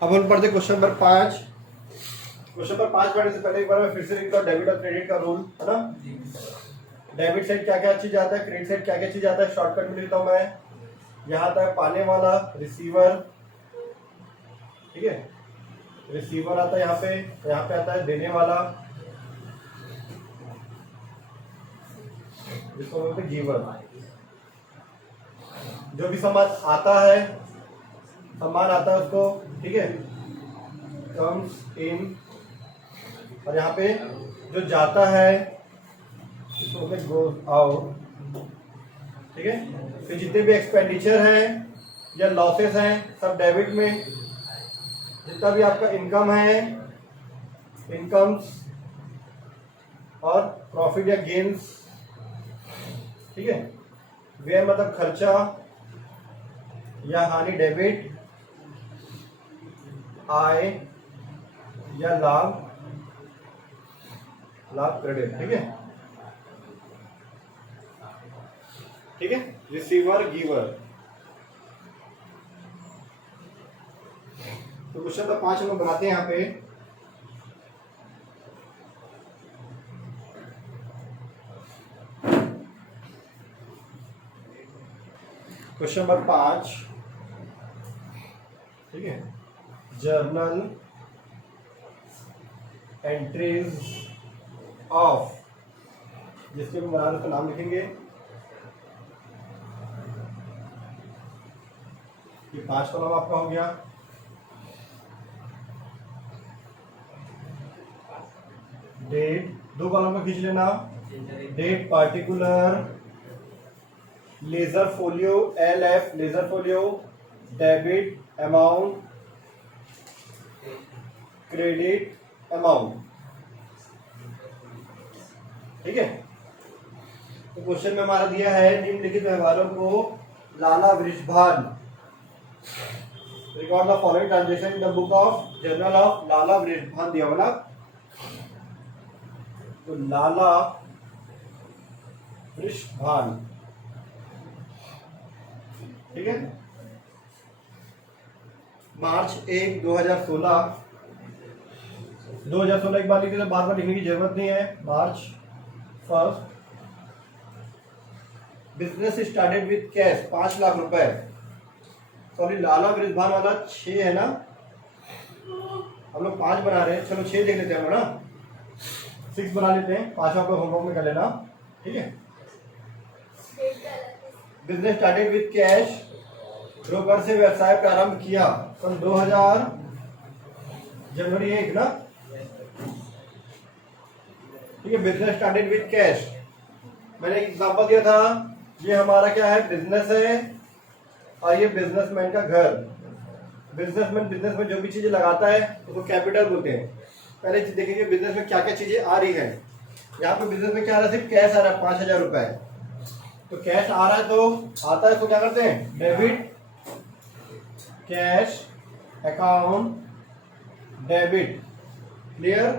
अब हम पढ़ते क्वेश्चन नंबर 5। क्वेश्चन नंबर 5 पढ़ने से पहले एक बार मैं फिर से लिखता हूँ डेबिट और क्रेडिट का रूल, है ना। डेबिट साइड क्या क्या चीज आता है, क्रेडिट साइड क्या क्या चीज आता है, शॉर्टकट में लिखता हूँ मैं। यहाँ आता है पाने वाला, रिसीवर, ठीक है, रिसीवर आता है यहाँ पे आता है देने वाला, जिसको बोलते हैं गिवर। जो भी सामान आता है उसको, ठीक है, कम्स इन, और यहाँ पे जो जाता है इसको बोलते हैं गोज आउट, ठीक है। फिर जितने भी एक्सपेंडिचर हैं या लॉसेस हैं सब डेबिट में। जितना भी आपका इनकम है, इनकम्स और प्रॉफिट या गेन्स, ठीक है। व्यय मतलब खर्चा या हानि डेबिट, आय या लाभ क्रेडिट, ठीक है, ठीक है। Receiver, giver. तो क्वेश्चन नंबर 5 हम लोग बनाते हैं यहाँ पे। क्वेश्चन नंबर 5, ठीक है, जर्नल एंट्रीज ऑफ, जिसके भी बना रहे उसका नाम लिखेंगे। ये 5 कॉलम आपका हो गया। डेट 2 कॉलम में खींच लेना। Date particular, ledger folio, LF ledger folio, debit amount, credit amount, ठीक है। तो क्वेश्चन में हमारा दिया है निम्नलिखित व्यवहारों को Lala Vrishabhan, record the following transaction in the book of journal of Lala Vrishabhan दिया वाला। तो लाला वृषभान, ठीक है, मार्च 1 2016 एक बार लिखिए, बार बार लिखने की जरूरत नहीं है। मार्च 1 business started with cash 5 lakh रुपए। सॉरी, लाला वृषभान वाला 6 है ना, हम लोग 5 बना रहे हैं। चलो 6 देख लेते हैं हम ना, 6 बना लेते हैं। 5 आप लोग होमवर्क में कर लेना, ठीक है। Business started with cash, broker से व्यवसाय प्रारंभ किया सन 2000 जनवरी 1 ना, ठीक है। बिजनेस स्टार्टेड विद कैश, मैंने एक एग्जांपल दिया था। ये हमारा क्या है, बिजनेस है, और ये बिजनेसमैन का घर। बिजनेसमैन बिजनेस में जो भी चीजें लगाता है उसको कैपिटल बोलते हैं। पहले देखेंगे बिजनेस में क्या क्या चीजें आ रही है। यहाँ पे बिजनेस में क्या आ रहा है, सिर्फ कैश आ रहा है 5000 रुपए। तो कैश आ रहा है तो आता है, इसको क्या करते हैं, debit cash account, debit, clear.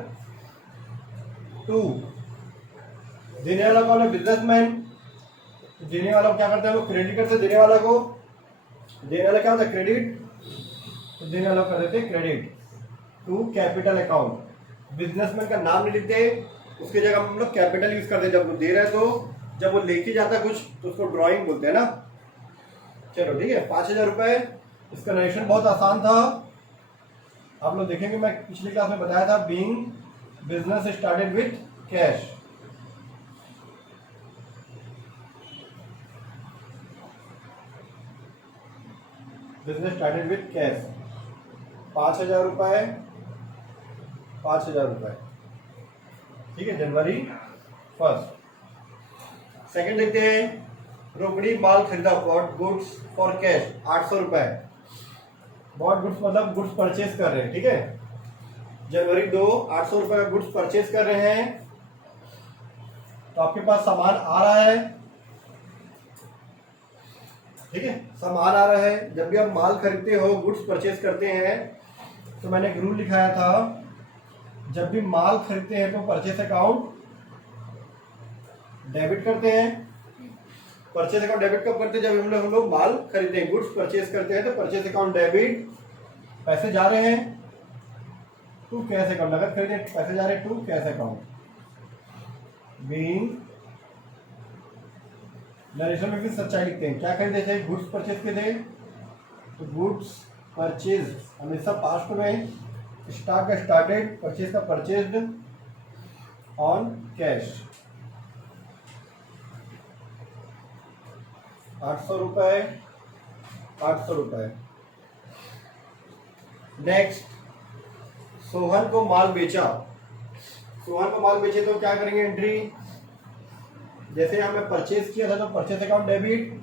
2, देने वाला कौन है, बिजनेसमैन। देने वाला क्या करते हैं, वो क्रेडिट करते हैं देने वाला को। देने वाला क्या होता है, क्रेडिट, तो देने वाला कर देते हैं क्रेडिट। 2, कैपिटल अकाउंट, बिजनेसमैन का नाम नहीं लिखते, उसकी जगह हम लोग कैपिटल यूज करते हैं जब वो दे रहे हैं। तो जब वो लेके जाता है कुछ तो उसको ड्राइंग बोलते हैं ना। चलो ठीक है, 5000 रुपए। इसका नरेशन बहुत आसान था, आप लोग देखेंगे, मैं पिछली क्लास में बताया था। Being business started with cash, business started with cash, 5000 रुपए, 5000 रुपए, ठीक है, जनवरी 1। सेकेंड देखते हैं, रोकड़ी माल खरीदा, बॉट गुड्स फॉर कैश 800 रुपए। बॉट गुड्स मतलब गुड्स परचेज कर रहे हैं, ठीक है। जनवरी 2 800 रुपए का गुड्स परचेज कर रहे हैं। तो आपके पास सामान आ रहा है, ठीक है, सामान आ रहा है। जब भी आप माल खरीदते हो, गुड्स परचेज करते हैं, तो मैंने एक रूल लिखाया था, जब भी माल खरीदते हैं तो परचेज अकाउंट डेबिट करते हैं। परचेज अकाउंट डेबिट कब करते हैं, जब हम लोग माल खरीदते हैं, गुड्स परचेज करते हैं तो परचेज अकाउंट डेबिट, पैसे जा रहे हैं टू कैश अकाउंट, नगद खरीदे पैसे जा रहे हैं to cash account. Being narration में भी सच्चाई लिखते हैं। क्या खरीदे थे? गुड्स परचेज के थे, तो गुड्स परचेज हमेशा पास्ट में, स्टार्ट का स्टार्टेड, परचेज का परचेज्ड ऑन कैश। 800 रुपये, 800 रुपये। नेक्स्ट, सोहन को माल बेचा। सोहन को माल बेचे तो क्या करेंगे? एंट्री, जैसे हमें परचेज किया था तो परचेज अकाउंट डेबिट,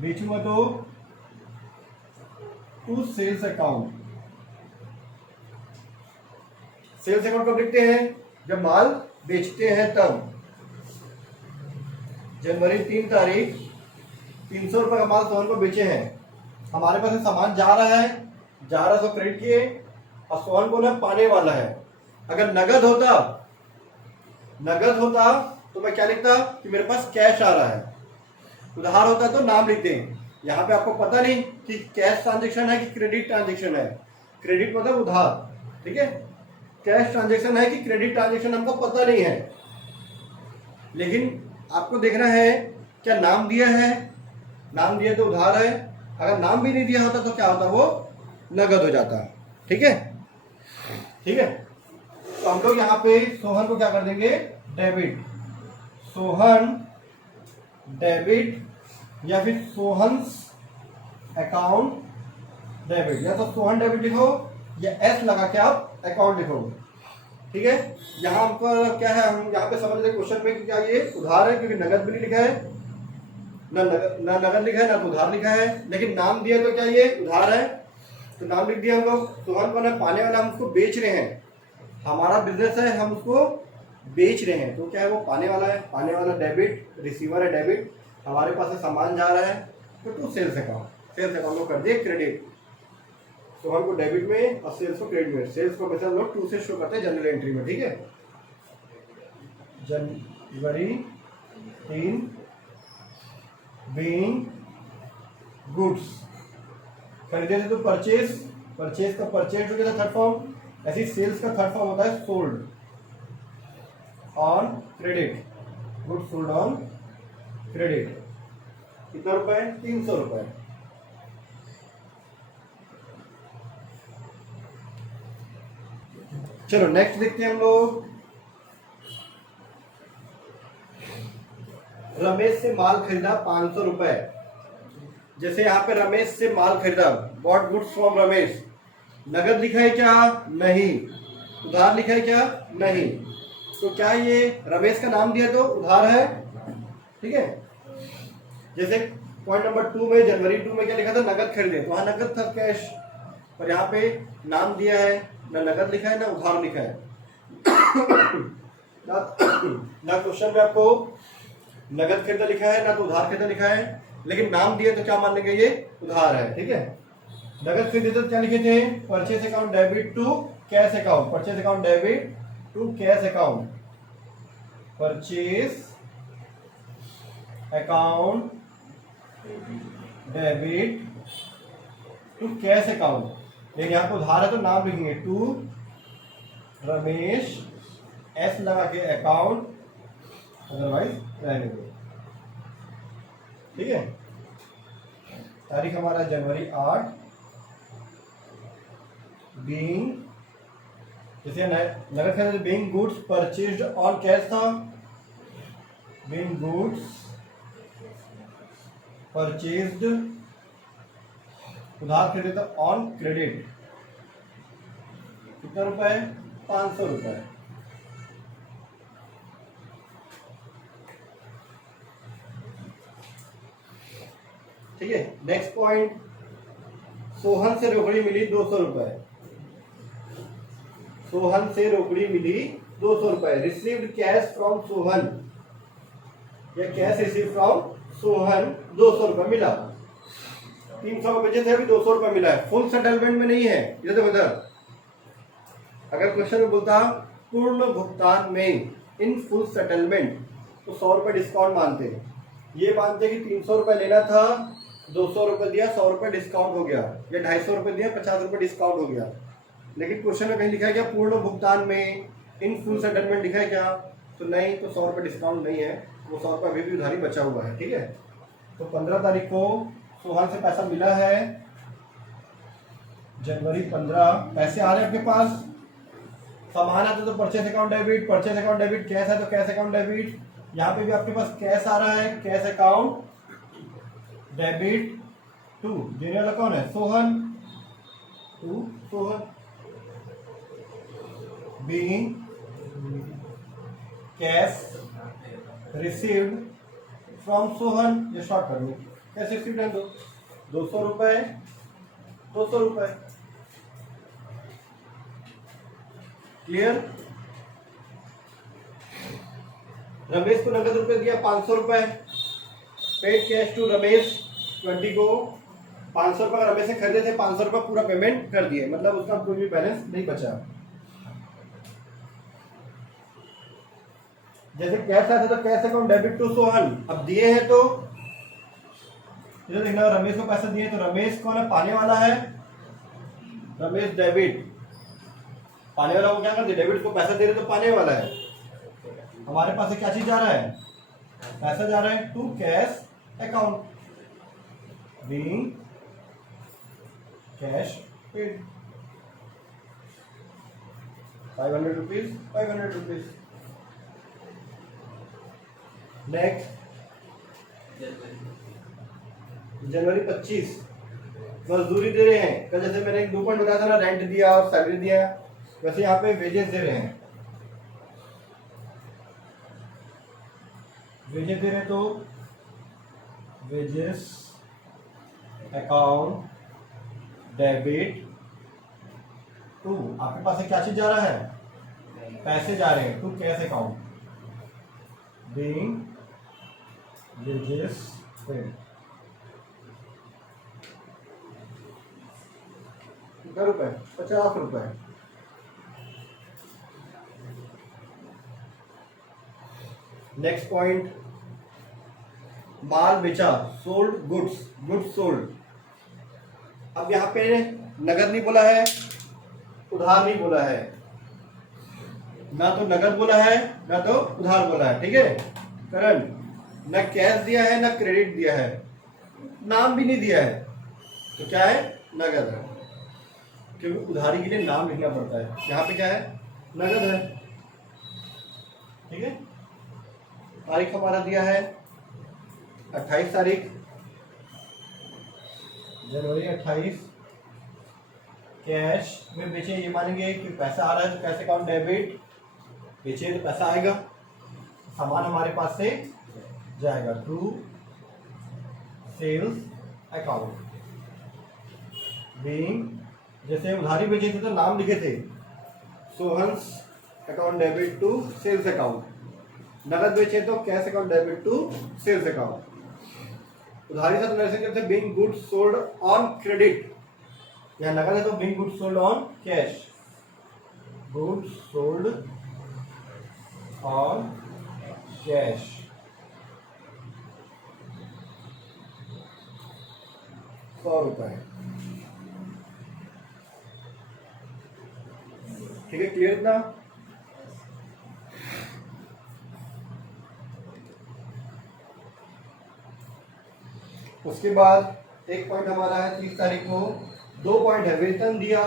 बेचूंगा तो to sales account. Sales account कब लिखते हैं? जब माल बेचते हैं तब। जनवरी 3 तारीख 300 रुपये का माल सोहन को बेचे हैं। हमारे पास सामान जा रहा है, 1100 क्रेडिट किए और सोहन को ना पाने वाला है। अगर नगद होता तो मैं क्या लिखता कि मेरे पास कैश आ रहा है। उधार होता तो नाम लिखते हैं। यहाँ पे आपको पता नहीं कि कैश ट्रांजेक्शन है कि क्रेडिट ट्रांजेक्शन है। क्रेडिट मतलब उधार, ठीक है। कैश ट्रांजेक्शन है कि क्रेडिट ट्रांजेक्शन हमको पता नहीं है, लेकिन आपको देखना है क्या नाम दिया है। नाम दिया तो उधार है, अगर नाम भी नहीं दिया होता तो क्या होता? वो नगद हो जाता। ठीक है, ठीक है। तो हम लोग यहाँ पे सोहन को क्या कर देंगे? डेबिट। सोहन डेबिट, या फिर सोहन्स अकाउंट डेबिट, या तो सोहन डेबिट लिखो या एस लगा के आप अकाउंट लिखो। ठीक है, यहाँ हमको क्या है, हम यहाँ पे समझ रहे क्वेश्चन में कि क्या ये उधार है, क्योंकि नगद भी नहीं लिखा है, ना नगद लिखा है ना तो उधार लिखा है, लेकिन नाम दिया तो क्या ये उधार है, तो नाम लिख दिया हम लोग। सोहन को ना पाने वाला, हम उसको बेच रहे हैं, हमारा बिजनेस है, हम उसको बेच रहे हैं, तो क्या है वो पाने वाला है। पाने वाला डेबिट, रिसीवर है डेबिट, हमारे पास से सामान जा रहा है तो to sales account. Sales account को कर दिए क्रेडिट, सोहन को डेबिट में और सेल्स को क्रेडिट में। सेल्स को वैसे हम लोग 2 से शो करते हैं जनरल एंट्री में। ठीक है, जनवरी 3 बीइंग गुड्स, खरीदे थे तो परचेज, परचेज का परचेज हो गया था थर्ड फॉर्म। ऐसी सेल्स का थर्ड फॉर्म होता है sold on credit, goods sold on credit. कितना रुपए? 300 रुपए। चलो नेक्स्ट देखते हैं हम लोग। रमेश से माल खरीदा 500 रुपए। जैसे यहाँ पे रमेश से माल खरीदा, बॉट गुड्स फ्रॉम रमेश, नगद लिखा है क्या? नहीं। उधार लिखा है क्या? नहीं। तो क्या ये रमेश का नाम दिया तो उधार है। ठीक है, जैसे पॉइंट नंबर 2 में, जनवरी 2 में क्या लिखा था? नगद खरीदे, तो वहां नगद था कैश, पर यहाँ पे नाम दिया है, ना नगद लिखा है ना उधार लिखा है। ना क्वेश्चन में आपको नगद खरीदा लिखा है ना तो उधार खरीदा लिखा है, लेकिन नाम दिया तो क्या मान लेंगे? ये उधार है। ठीक है, नगद खरीदे तो क्या लिखे थे? Purchase account debit to cash account, purchase account debit to cash account, purchase account debit to cash account. लेकिन यहाँ पे उधार है तो नाम लिखेंगे टू रमेश, एस लगा के अकाउंट, अदरवाइज रहने दो। ठीक है, तारीख हमारा जनवरी 8। बीइंग, जैसे नगद खरीदे being goods purchased on cash था, बीइंग गुड्स परचेज्ड, उधार खरीदे तो ऑन क्रेडिट। कितना रुपए? 500 रुपए। ठीक है, नेक्स्ट पॉइंट, सोहन से रोकड़ी मिली 200 रुपए। सोहन से रोकड़ी मिली 200 रुपए। रिसीव्ड कैश फ्रॉम सोहन, या कैश रिसीव फ्रॉम सोहन 200 रुपए मिला। 300 का बेचे थे, अभी 200 रुपए मिला है। फुल सेटलमेंट में नहीं है, इधर देखो इधर। अगर क्वेश्चन में बोलता पूर्ण भुगतान में, इन फुल सेटलमेंट, तो 100 रुपए डिस्काउंट मानते हैं। ये मानते कि 300 रुपए लेना था 200 रुपये दिया, 100 रुपये डिस्काउंट हो गया, या 250 रुपये दिया, 50 रुपये डिस्काउंट हो गया। लेकिन क्वेश्चन में कहीं लिखा है क्या पूर्ण भुगतान में इन फुल सेटलमेंट लिखा है क्या? तो नहीं, तो 100 रुपये डिस्काउंट नहीं है, वो 100 रुपये अभी भी उधारी बचा हुआ है। ठीक है, तो 15 तारीख को सोहन से पैसा मिला है, जनवरी 15 पैसे आ रहे हैं आपके पास, सामान आता तो purchase account debit, purchase account debit, cash है तो कैश अकाउंट डेबिट, यहाँ पे भी आपके पास कैश आ रहा है, कैश अकाउंट डेबिट टू, देने वाला कौन है? Sohan, to Sohan, being cash received from Sohan, ये शॉर्ट कर लो, कैश रिसीव्ड है 200 रुपये, 200 रुपये, क्लियर। रमेश को नगद रुपए दिया 500 रुपए, पेड कैश टू रमेश 20 को, 500 रुपये रमेश से खरीदे थे, 500 रुपये पूरा पेमेंट कर दिए, मतलब उसका कोई भी बैलेंस नहीं बचा। जैसे कैश आया था तो cash account debit to Sohan, अब दिए हैं तो इधर देखना, रमेश को पैसा दिए तो रमेश कौन है? पाने वाला है, रमेश डेबिट, पाने वाला को क्या करते? डेबिट को पैसा दे रहे तो पाने वाला है। हमारे पास से क्या चीज जा रहा है? पैसा जा रहा है to cash account, being cash paid, 500 rupees, 500 rupees. Next January 25 मजदूरी दे रहे हैं, तो जैसे मैंने 2 पॉइंट बताया था ना, रेंट दिया और सैलरी दिया, वैसे यहाँ पे वेजेस दे रहे हैं, वेजेस दे रहे हैं तो वेजेस अकाउंट डेबिट टू, आपके पास से क्या चीज जा रहा है? पैसे जा रहे हैं to cash account, being wages paid, कितना रुपए? 50 रुपए। नेक्स्ट पॉइंट, माल बेचा, सोल्ड गुड्स, गुड्स सोल्ड। अब यहाँ पे नगद नहीं बोला है, उधार नहीं बोला है, ना तो नगद बोला है ना तो उधार बोला है। ठीक है करण, ना कैश दिया है ना क्रेडिट दिया है, नाम भी नहीं दिया है, तो क्या है? नगद है, क्योंकि उधारी के लिए नाम लिखना पड़ता है। यहाँ पे क्या है? नगद है। ठीक है, तारीख हमारा दिया है 28 तारीख, जनवरी 28, कैश में बेचे, ये मानेंगे कि पैसा आ रहा है तो कैश अकाउंट डेबिट, बेचे तो पैसा आएगा, सामान हमारे पास से जाएगा थ्रू सेल्स अकाउंट, बीइंग, जैसे उधारी बेचे थे तो नाम लिखे थे, Sohan's account debit to sales account, नगद बेचे तो cash account debit to sales account, उधारी से तो करते being goods sold on credit, या नगद है तो being goods sold on cash, goods sold on cash, ₹100। ठीक है, क्लियर इतना? उसके बाद एक पॉइंट हमारा है 30 तारीख को, 2 पॉइंट है, वेतन दिया,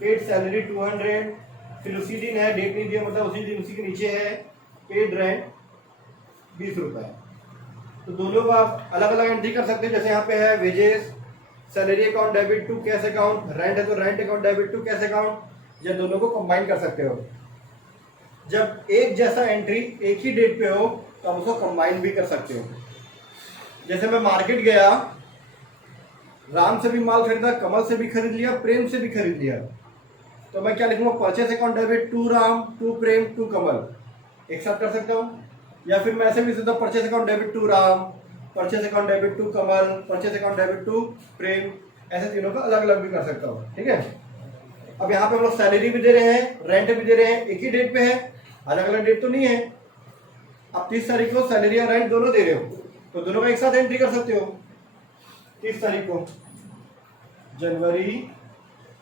पेड सैलरी 200, फिर उसी दिन है, डेट नहीं दिया मतलब उसी दिन, उसी के नीचे है पेड रेंट 20 रुपए। तो दोनों का आप अलग अलग एंट्री कर सकते हैं, जैसे यहाँ पे है wages, salary account debit to cash account, rent है तो rent account debit to cash account, या दोनों को कंबाइन कर सकते हो। जब एक जैसा एंट्री एक ही डेट पे हो तो आप उसको कंबाइन भी कर सकते हो। जैसे मैं मार्केट गया, राम से भी माल खरीदा, कमल से भी खरीद लिया, प्रेम से भी खरीद लिया, तो मैं क्या लिखूंगा? Purchase account debit to Ram, to Prem, to Kamal, एक साथ कर सकता हूँ। या फिर मैं ऐसे भी सकता हूँ, purchase account debit to Ram, purchase account debit to Kamal, purchase account debit to Prem, ऐसे तीनों का अलग अलग भी कर सकता हूँ। ठीक है, अब यहाँ पे हम लोग सैलरी भी दे रहे हैं, रेंट भी दे रहे हैं, एक ही डेट पे है, अलग अलग डेट तो नहीं है। अब 30 तारीख को सैलरी और रेंट दोनों दे रहे हो तो दोनों का एक साथ एंट्री कर सकते हो। 30 तारीख को, जनवरी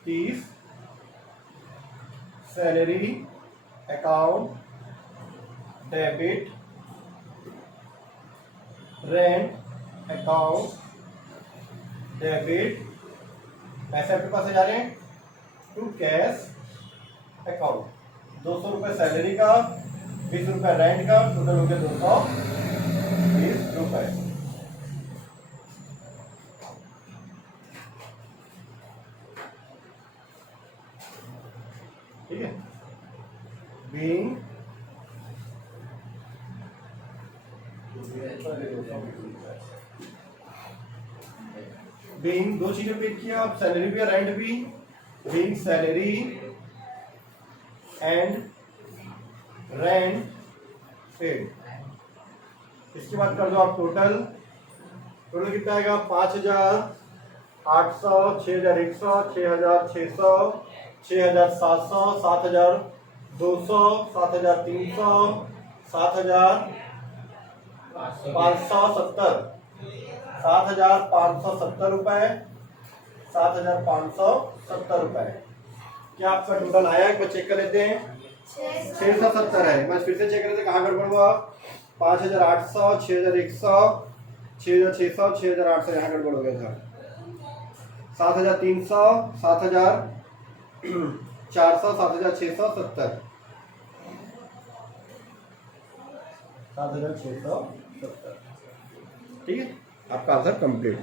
30, salary account debit, rent account debit, पैसे आपके पास से जा रहे हैं टू कैश अकाउंट। 200 रुपये सैलरी का, 20 रुपये रेंट का, टोटल हो गया 220 रुपये। ठीक है। बीइंग बीइंग दो चीजें पेड किया आप, सैलरी भी और रेंट भी। Being salary and rent paid. इसके बाद कर दो आप टोटल। टोटल कितना आएगा? 5,800, 6,100, 6,600, 6,700, 7,200, 7,300, 7,570, 7,570 रुपए, 7,570 रुपए। क्या आपका टोटल आया? एक बार चेक कर लेते हैं। 670 है। मैं फिर से चेक कर लेते कहाँ गड़बड़ हुआ। 5,800, 6,100, 6,600, 6,800 यहाँ गड़बड़ हो गया था। 7,300, 7,400, 7,670, 7,670। ठीक है, आपका आंसर कंप्लीट।